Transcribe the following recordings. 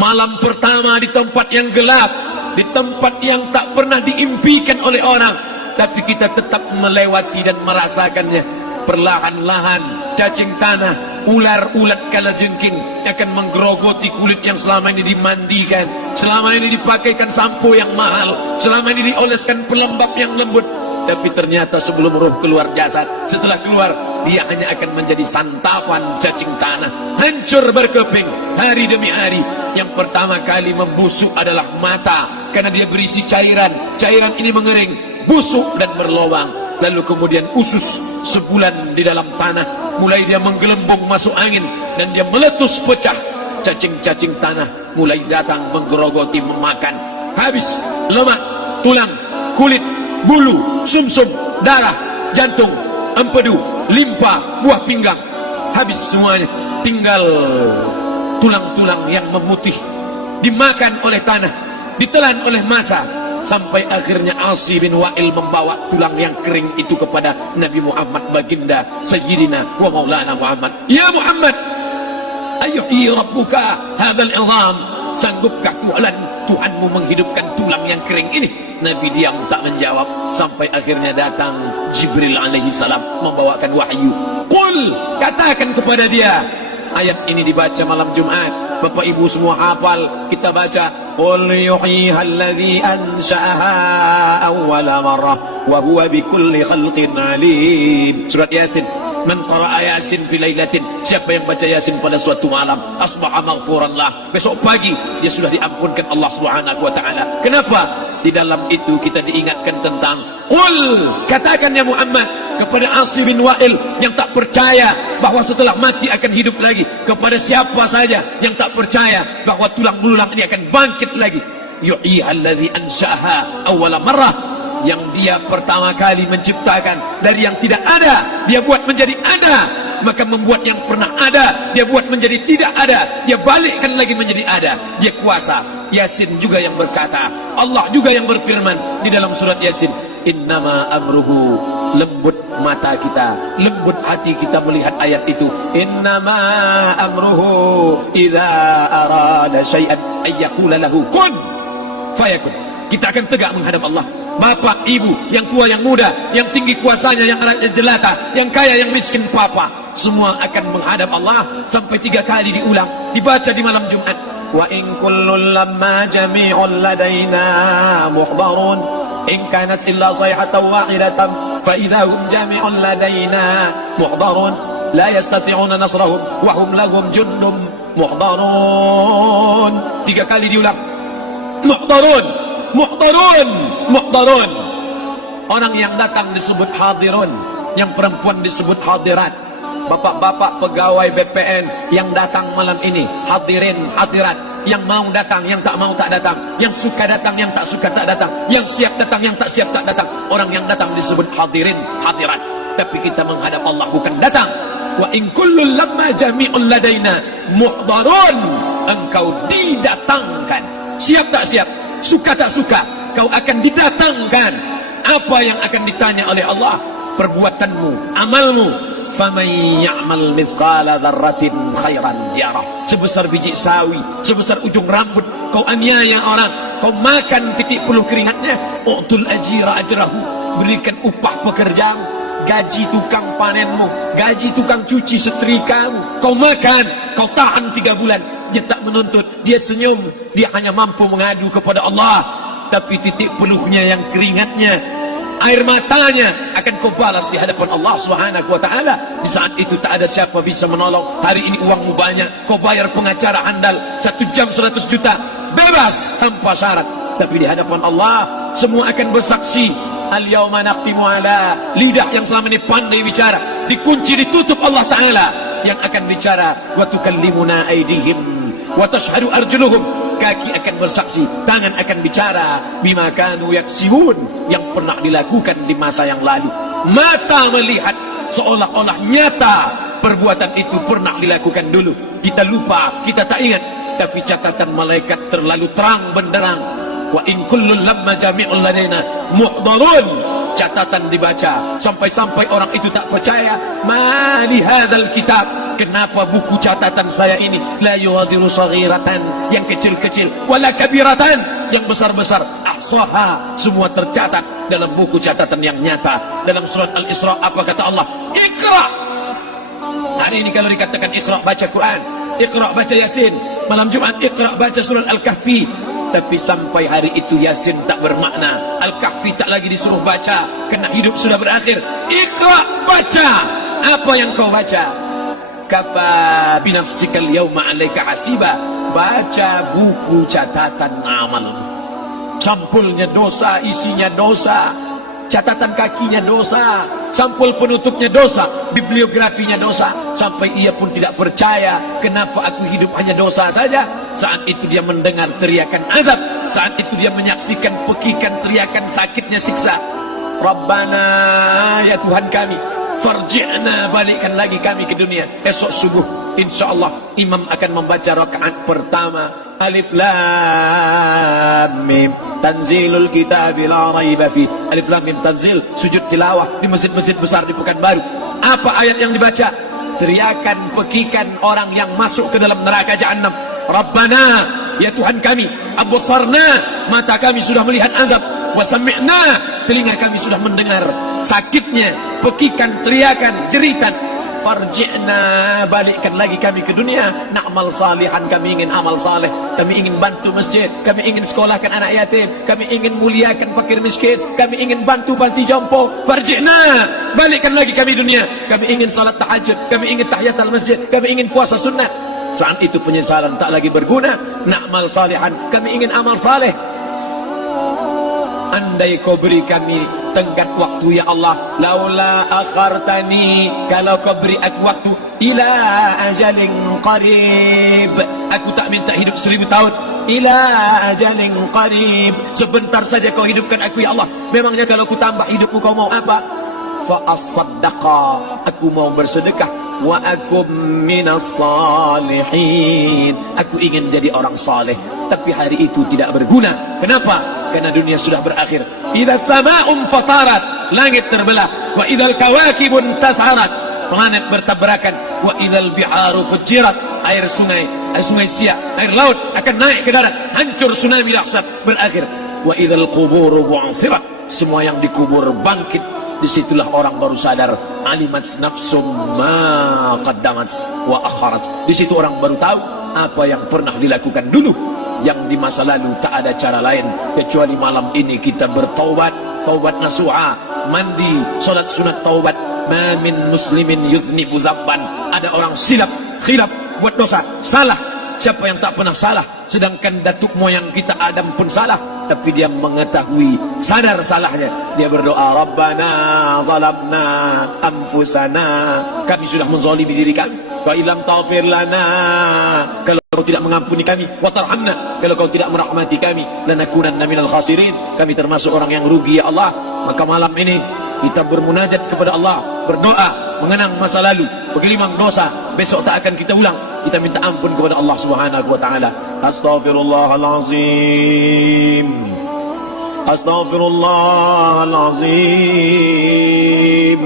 Malam pertama di tempat yang gelap, di tempat yang tak pernah diimpikan oleh orang, tapi kita tetap melewati dan merasakannya. Perlahan-lahan cacing tanah, ular-ulat kalajengking akan menggerogoti kulit yang selama ini dimandikan, selama ini dipakaikan sampo yang mahal, selama ini dioleskan pelembab yang lembut. Tapi ternyata sebelum roh keluar jasad, setelah keluar, dia hanya akan menjadi santapan cacing tanah, hancur berkeping hari demi hari. Yang pertama kali membusuk adalah mata, karena dia berisi cairan. Cairan ini mengering, busuk dan berlubang. Lalu kemudian usus sebulan di dalam tanah, mulai dia menggelembung masuk angin dan dia meletus pecah. Cacing-cacing tanah mulai datang menggerogoti, memakan. Habis lemak, tulang, kulit, bulu, sumsum, darah, jantung, empedu, limpa, buah pinggang. Habis semuanya, tinggal tulang-tulang yang memutih, dimakan oleh tanah, ditelan oleh massa, sampai akhirnya Asi bin Wa'il membawa tulang yang kering itu kepada Nabi Muhammad, baginda Sayyidina wa Maulana Muhammad. Ya Muhammad, ayyuhi rabbuka hadzal izam, sanggupkah Tuhanmu menghidupkan tulang yang kering ini? Nabi diam tak menjawab, sampai akhirnya datang Jibril alaihi salam membawakan wahyu. Qul, katakan kepada dia. Ayat ini dibaca malam Jumat. Bapak ibu semua hafal, kita baca. Qul yuhyiha allazi ansha'aha awwala marrah wa huwa bikulli khalqin alim. Surat Yasin. Man qara'a Yasin fi lailatin, siapa yang baca Yasin pada suatu malam, asbaha maghfuran lah, besok pagi dia sudah diampunkan Allah Subhanahu wa taala. Kenapa? Di dalam itu kita diingatkan tentang qul, katakan ya Muhammad kepada Asi bin Wa'il yang tak percaya bahwa setelah mati akan hidup lagi, kepada siapa saja yang tak percaya bahwa tulang belulang ini akan bangkit lagi. Yuhyiha allazi ansha'aha awwala marrah, yang dia pertama kali menciptakan dari yang tidak ada, dia buat menjadi ada. Maka membuat yang pernah ada, dia buat menjadi tidak ada, dia balikkan lagi menjadi ada. Dia kuasa. Yasin juga yang berkata, Allah juga yang berfirman di dalam surat Yasin, innama amruhu, lembut mata kita, lembut hati kita melihat ayat itu. Innama amruhu idza arada syai'an ayyaqula lahu kun fayakun. Kita akan tegak menghadap Allah. Bapak, ibu, yang tua, yang muda, yang tinggi kuasanya, yang anaknya jelata, yang kaya, yang miskin, papa, semua akan menghadap Allah. Sampai 3 kali diulang, dibaca di malam Jumat. Wa in kullun lamma jami'un ladaina muhdarun in kanat illa sayhatan wahidatan fa idza hum jami'un ladaina muhdarun la yastati'una nasrahum wa hum lahum jundum muhdarun. 3 kali diulang. Muhdarun, muhdarun, muhdarun. Orang yang datang disebut hadirun, yang perempuan disebut hadirat. Bapak-bapak pegawai BPN yang datang malam ini, hadirin, hadirat. Yang mau datang, yang tak mau tak datang, yang suka datang, yang tak suka tak datang, yang siap datang, yang tak siap tak datang. Orang yang datang disebut hadirin, hadirat. Tapi kita menghadap Allah bukan datang. Wa in kullun lamma jami'un ladaina muhdarun. Engkau didatangkan, siap tak siap, suka tak suka, kau akan didatangkan. Apa yang akan ditanya oleh Allah? Perbuatanmu, amalmu. Faman ya'mal mithqala dzarratin khairan yarah. Sebesar biji sawi, sebesar ujung rambut, kau aniaya orang, kau makan titik puluh keringatnya. U'tul ajira ajrahu, berikan upah pekerjaanmu, gaji tukang panenmu, gaji tukang cuci setrikamu. Kau makan, kau tahan 3 bulan. Dia tak menuntut, dia senyum, dia hanya mampu mengadu kepada Allah. Tapi titik peluhnya yang keringatnya, air matanya akan kau balas di hadapan Allah Subhanahu wa taala. Di saat itu tak ada siapa bisa menolong. Hari ini uangmu banyak, kau bayar pengacara andal 1 jam 100 juta, bebas tanpa syarat. Tapi di hadapan Allah semua akan bersaksi. Al-yawma naqtimu ala, lidah yang selama ini pandai bicara dikunci, ditutup Allah taala yang akan bicara. Wa tukallimuna aydihim wa tashhadu arjuluhum, kaki akan bersaksi, tangan akan bicara. Bima kanu yaksibun, yang pernah dilakukan di masa yang lalu. Mata melihat seolah-olah nyata perbuatan itu pernah dilakukan dulu. Kita lupa, kita tak ingat. Tapi catatan malaikat terlalu terang benderang. Wa in kullun lamma jami'un ladaina muhdarun. Catatan dibaca sampai-sampai orang itu tak percaya. Ma li hadzal kitab, kenapa buku catatan saya ini la yughadiru saghiratan, yang kecil-kecil, wala kabiratan, yang besar-besar, ahsaha, semua tercatat dalam buku catatan yang nyata. Dalam surat Al-Isra apa kata Allah? Iqra. Hari ini kalau dikatakan Iqra baca Quran, Iqra baca Yasin, malam Jumat Iqra baca surat Al-Kahfi, tapi sampai hari itu Yasin tak bermakna, Al-Kahfi tak lagi disuruh baca, kerana hidup sudah berakhir. Iqra, baca. Apa yang kau baca? Kafa binafsikal yawma alaika hasiba. Baca buku catatan amal. Sampulnya dosa, isinya dosa, catatan kakinya dosa, sampul penutupnya dosa, bibliografinya dosa. Sampai ia pun tidak percaya, kenapa aku hidup hanya dosa saja. Saat itu dia mendengar teriakan azab, saat itu dia menyaksikan pekikan teriakan sakitnya siksa. Rabbana, ya Tuhan kami, farji'na, balikkan lagi kami ke dunia. Esok subuh insyaallah imam akan membaca rakaat pertama. Alif Lam Mim, tanzilul kitab la raiba fi. Alif Lam Mim tanzil, sujud tilawah di masjid-masjid besar di Pekanbaru. Apa ayat yang dibaca? Teriakan pekikan orang yang masuk ke dalam neraka Jahannam. Rabbana, ya Tuhan kami, absarna, mata kami sudah melihat azab, wa sami'na, telinga kami sudah mendengar sakitnya pekikan teriakan jeritan. Farji'na, balikkan lagi kami ke dunia. Na'mal salihan, kami ingin amal saleh, kami ingin bantu masjid, kami ingin sekolahkan anak yatim, kami ingin muliakan fakir miskin, kami ingin bantu panti jompo. Farji'na, balikkan lagi kami dunia. Kami ingin salat tahajud, kami ingin tahiyatul masjid, kami ingin puasa sunnah. Saat itu penyesalan tak lagi berguna. Na'mal salihan, kami ingin amal saleh. Andai kau beri kami tenggat waktu ya Allah, laula akhartani, kalau kau beri aku waktu, ila ajalin qarib, aku tak minta hidup 1000 tahun, ila ajalin qarib, sebentar saja kau hidupkan aku ya Allah. Memangnya kalau ku tambah hidupmu kau mau apa? Fa as-saddaqa, aku mau bersedekah, wa akum minas salihin, aku ingin jadi orang saleh. Tapi hari itu tidak berguna. Kenapa? Karena dunia sudah berakhir. Idza sama'un fatarat, langit terbelah. Wa idzal kawakibun tas'arat, planet bertabrakan. Wa idzal biharu fujirat, air sungai siak, air laut akan naik ke darat, hancur tsunami dahsyat berakhir. Wa idzal quburu bu'sirat, semua yang dikubur bangkit. Disitulah orang baru sadar, alimat nafsum ma qaddamat wa akharat. Di situ orang baru tahu apa yang pernah dilakukan dulu, yang di masa lalu tak ada cara lain kecuali malam ini kita bertaubat, taubat nasuha, mandi, salat sunat taubat. Ma min muslimin yuznibu dzamban, ada orang silap, khilaf, buat dosa, salah. Siapa yang tak pernah salah? Sedangkan datuk moyang kita Adam pun salah, tapi dia mengetahui, sadar salahnya. Dia berdoa, Rabbana zalamna anfusana, kami sudah menzalimi diri kami. Wa illam taghfir lana, kalau kau tidak mengampuni kami, wa tarhamna, kalau kau tidak merahmati kami, lanakunanna minal khasirin, kami termasuk orang yang rugi ya Allah. Maka malam ini kita bermunajat kepada Allah, berdoa, mengenang masa lalu, bergelimang dosa, besok tak akan kita ulang. Kita minta ampun kepada Allah Subhanahu wa taala. Astaghfirullahalazim, astaghfirullahalazim,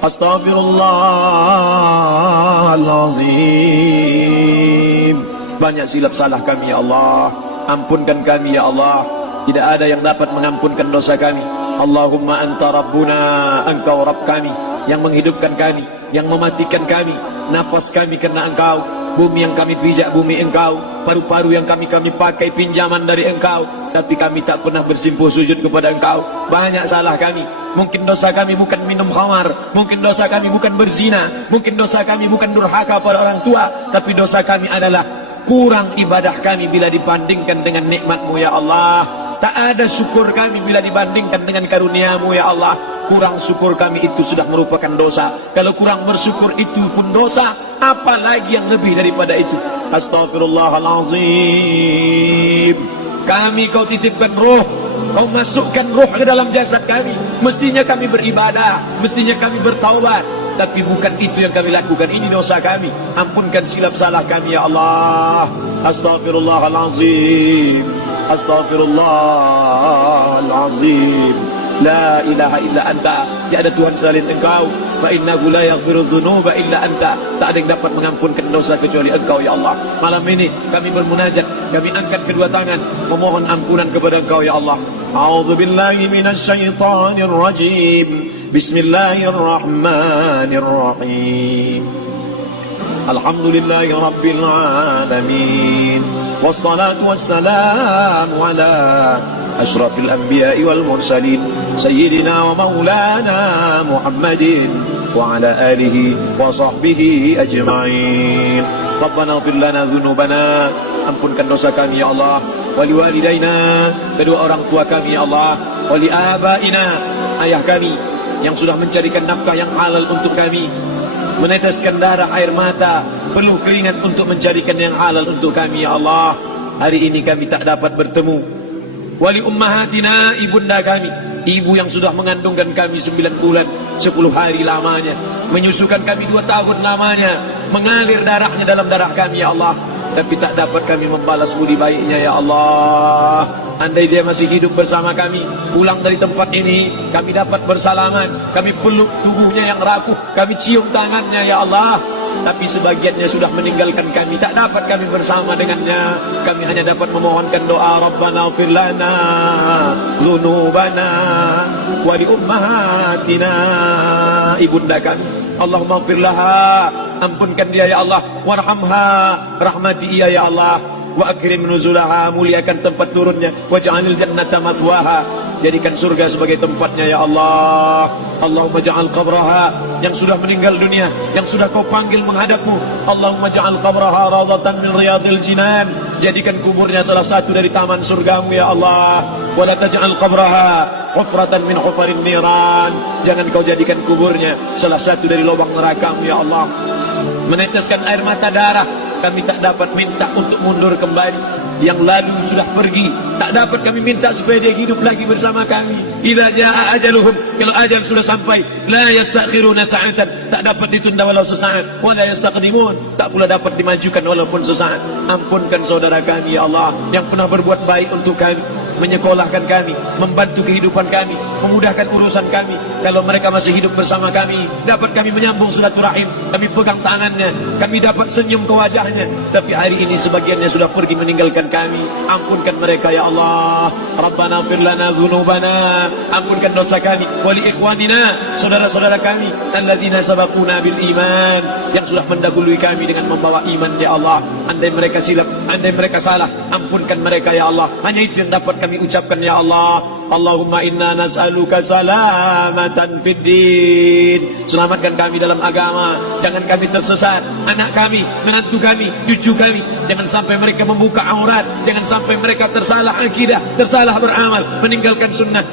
astaghfirullahalazim. Banyak silap salah kami ya Allah, ampunkan kami ya Allah. Tidak ada yang dapat mengampunkan dosa kami. Allahumma anta rabbuna, engkau Rabb kami, yang menghidupkan kami, yang mematikan kami, nafas kami karena engkau, bumi yang kami pijak bumi engkau, paru-paru yang kami pakai pinjaman dari engkau, tapi kami tak pernah bersimpuh sujud kepada engkau. Banyak salah kami. Mungkin dosa kami bukan minum khamar, mungkin dosa kami bukan berzina, mungkin dosa kami bukan durhaka pada orang tua, tapi dosa kami adalah kurang ibadah kami bila dibandingkan dengan nikmat-Mu ya Allah. Tak ada syukur kami bila dibandingkan dengan karunia-Mu ya Allah. Kurang syukur kami itu sudah merupakan dosa. Kalau kurang bersyukur itu pun dosa, apalagi yang lebih daripada itu. Astaghfirullahalazim. Kami kau titipkan roh, kau masukkan roh ke dalam jasad kami. Mestinya kami beribadah, mestinya kami bertaubat, tapi bukan itu yang kami lakukan. Ini dosa kami. Ampunkan silap salah kami ya Allah. Astaghfirullahalazim, astaghfirullahalazim. La ilaha illa anta, tiada Tuhan selain Engkau. Fa innahu la yaghfiru dzunuba illa anta, tak ada yang dapat mengampunkan dosa kecuali Engkau ya Allah. Malam ini kami bermunajat, kami angkat kedua tangan memohon ampunan kepada Engkau ya Allah. A'udzu billahi minasyaitonir rajim. Bismillahirrahmanirrahim. Alhamdulillahi rabbil alamin. Wassalatu wassalamu ala asyrafil anbiya'i wal mursalin sayyidina wa maulana Muhammadin wa ala alihi wa sahbihi ajma'in. Rabbana ighfir lana dzunubana, ampunkan dosa kami ya Allah, wali walidaina, kedua orang tua kami ya Allah, wali abaina, ayah kami yang sudah mencarikan nafkah yang halal untuk kami, meneteskan darah air mata, peluh keringat untuk mencarikan yang halal untuk kami ya Allah. Hari ini kami tak dapat bertemu. Wali ummahatina, ibunda kami, ibu yang sudah mengandungkan kami 9 bulan 10 hari lamanya, menyusukan kami 2 tahun lamanya, mengalir darahnya dalam darah kami ya Allah, tapi tak dapat kami membalas budi baiknya ya Allah. Andai dia masih hidup bersama kami, pulang dari tempat ini, kami dapat bersalaman, kami peluk tubuhnya yang rapuh, kami cium tangannya ya Allah. Tapi sebagiannya sudah meninggalkan kami, tak dapat kami bersama dengannya. Kami hanya dapat memohonkan doa, Rabbana ighfir lana dzunubana wa li ummahatina, ibunda kami, Allahumma ighfir laha, ampunkan dia ya Allah, warhamha, rahmati ia ya Allah, wa akrim nuzulaha, muliakan tempat turunnya, waj'alil jannata mathwaha, jadikan surga sebagai tempatnya ya Allah. Allahumma ja'al qabraha, yang sudah meninggal dunia, yang sudah kau panggil menghadapmu, Allahumma ja'al qabraha radatan min riyadil jinan, jadikan kuburnya salah satu dari taman surgamu ya Allah. Wa la taj'al qabraha hufratan min hufarin niran, jangan kau jadikan kuburnya salah satu dari lubang nerakamu ya Allah. Meneteskan air mata darah, kami tak dapat minta untuk mundur kembali. Yang lalu sudah pergi, tak dapat kami minta supaya dia hidup lagi bersama kami. Idza jaa ajaluhum, kalau ajal sudah sampai, la yastakhiruna sa'atan, tak dapat ditunda walau sesaat, wa la yastaqdimun, tak pula dapat dimajukan walaupun sesaat. Ampunkan saudara kami ya Allah, yang pernah berbuat baik untuk kami, menyekolahkan kami, membantu kehidupan kami, memudahkan urusan kami. Kalau mereka masih hidup bersama kami, dapat kami menyambung silaturahim, kami pegang tangannya, kami dapat senyum ke wajahnya. Tapi hari ini sebagiannya sudah pergi meninggalkan kami. Ampunkan mereka ya Allah. Rabbana ighfir lana dzunubana, ampunkan dosa kami, wali ikhwanina, saudara-saudara kami, alladzina sabaquna bil iman, yang sudah mendahului kami dengan membawa iman ya Allah. Andai mereka silap, andai mereka salah, ampunkan mereka ya Allah. Hanya itu yang dapat kami ucapkan ya Allah. Allahumma inna nas'aluka salamatan fid din, selamatkan kami dalam agama, jangan kami tersesat. Anak kami, menantu kami, cucu kami, jangan sampai mereka membuka aurat, jangan sampai mereka tersalah akidah, tersalah beramal, meninggalkan sunnah.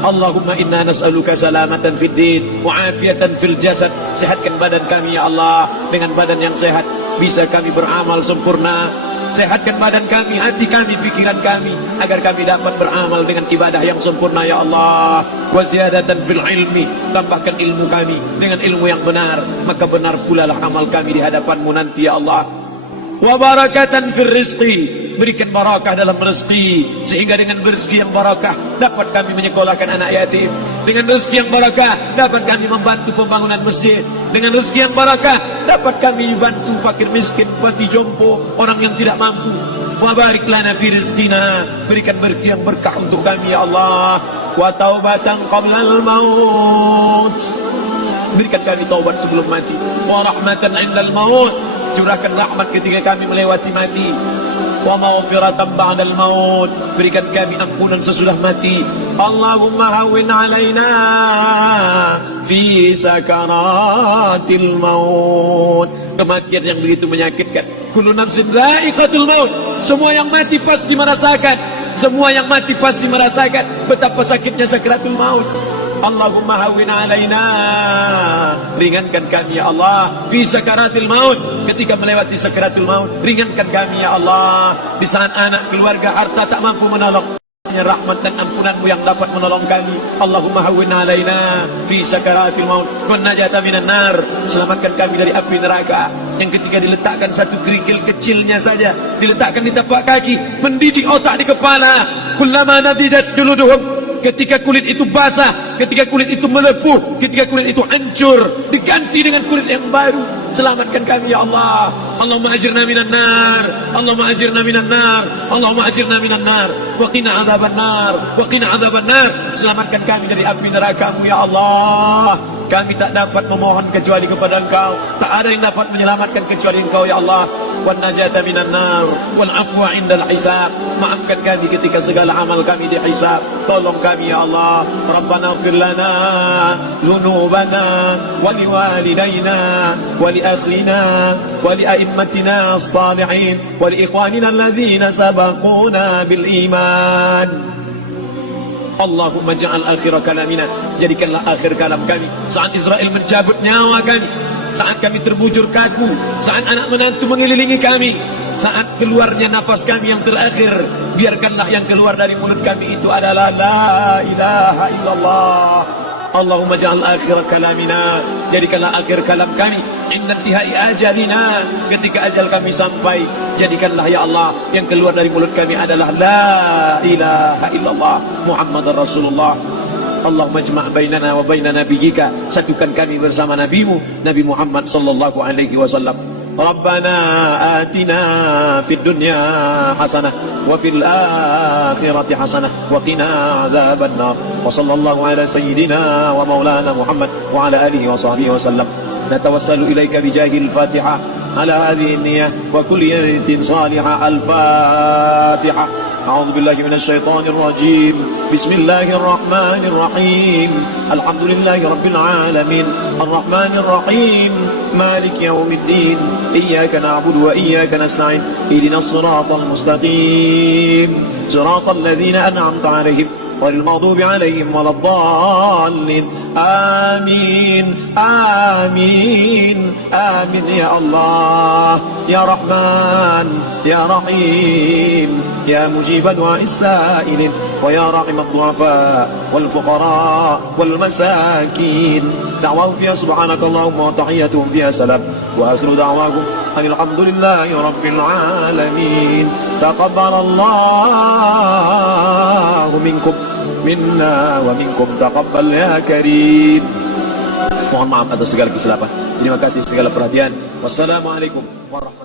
Allahumma inna nas'aluka salamatan fid din wa afiatan fil jasad, sehatkan badan kami ya Allah, dengan badan yang sehat bisa kami beramal sempurna. Sehatkan badan kami, hati kami, pikiran kami, agar kami dapat beramal dengan ibadah yang sempurna ya Allah. Wa ziyadatan fil ilmi, tambahkan ilmu kami dengan ilmu yang benar, maka benar pula lah amal kami di hadapanmu nanti ya Allah. Wa barakatan fil rizqi, berikan barakah dalam rezeki, sehingga dengan rezeki yang barakah dapat kami menyekolahkan anak yatim. Dengan rezeki yang barakah dapat kami membantu pembangunan masjid. Dengan rezeki yang barakah dapat kami bantu fakir miskin, panti jompo, orang yang tidak mampu. Wa barik lana fi rizqina, berikan rezeki yang berkah untuk kami ya Allah. Wa taubatan qablal maut, berikan kami taubat sebelum mati. Wa rahmatan indal maut, curahkan rahmat ketika kami melewati mati. Wa maghfiratan ba'dal maut, berikan kami ampunan sesudah mati. Allahumma hawwin alaina fi sakaratil maut, kematian yang begitu menyakitkan. Kullu nafsin dha'iqatul maut, semua yang mati pasti merasakan, semua yang mati pasti merasakan betapa sakitnya sakaratul maut. Allahumma hawwin alaina, ringankan kami ya Allah fi sakaratil maut, ketika melewati sakaratul maut, ringankan kami ya Allah. Di saat anak, keluarga, harta tak mampu menolong, hanya rahmat dan ampunanmu yang dapat menolong kami. Allahumma hawwin alaina fi sakaratil maut wa najata minan nar, selamatkan kami dari api neraka yang ketika diletakkan satu kerikil kecilnya saja, diletakkan di tapak kaki, mendidik otak di kepala. Kullama nadidat juluduhum, ketika kulit itu basah, ketika kulit itu melepuh, ketika kulit itu hancur, diganti dengan kulit yang baru. Selamatkan kami ya Allah. Allahumma ajirna minan nar, Allahumma ajirna minan nar, Allahumma ajirna minan nar, wa qina adzaban nar, wa qina adzaban nar. Selamatkan kami dari api neraka-Mu ya Allah. Kami tak dapat memohon kecuali kepada Engkau. Tak ada yang dapat menyelamatkan kecuali Engkau ya Allah. Wan najata minan nar, wal afwa indal hisab. Maafkan kami ketika segala amal kami dihisab. Tolong kami ya Allah. Rabbana ighfir lana dzunubana wa liwalidayna wa li akhlina wa li a'immatina as-salihin wa li ikhwanina alladhina sabaquna bil iman. Allahumma ja'al akhir kalamina, jadikanlah akhir kalam kami saat Israel mencabut nyawa kami, saat kami terbujur kaku, saat anak menantu mengelilingi kami, saat keluarnya nafas kami yang terakhir, biarkanlah yang keluar dari mulut kami itu adalah la ilaha illallah. Allahumma ja'al akhir kalamina, jadikanlah akhir kalam kami inna intihai ajalina, ketika ajal kami sampai, jadikanlah ya Allah yang keluar dari mulut kami adalah la ilaha illallah Muhammadar Rasulullah. Allahumma jma' bainana wa baina nabiyyika, satukan kami bersama nabimu Nabi Muhammad sallallahu alaihi wasallam. Rabbana atina fid dunya hasanah wa fil akhirati hasanah wa qina adzaban nar. Wa sallallahu ala sayyidina wa maulana Muhammad wa ala alihi wa sahbihi wasallam. Natawassalu ilaika bijahil Fatihah ala hadhihi an-niyyah wa kulli niyatin salihah. Al-Fatihah. أعوذ بالله من الشيطان الرجيم. بسم الله الرحمن الرحيم. الحمد لله رب العالمين الرحمن الرحيم مالك يوم الدين إياك نعبد وإياك نستعين اهدنا الصراط المستقيم صراط الذين أنعمت عليهم غير المغضوب عليهم ولا الضالين. آمين آمين آمين يا الله يا رحمن يا رحيم يا مجيب دعاء السائلين ويا راحم الضعفاء والفقراء والمساكين. دعواهم فيها سبحانك اللهم وتحياتهم فيها سلام وآخر دعواهم أن الحمد لله رب العالمين. تقبل الله منكم minna wa minkum taqabbal ya karim. Mohon maaf atas segala kesilapan. Terima kasih segala perhatian. Wassalamualaikum warahmatullahi wabarakatuh.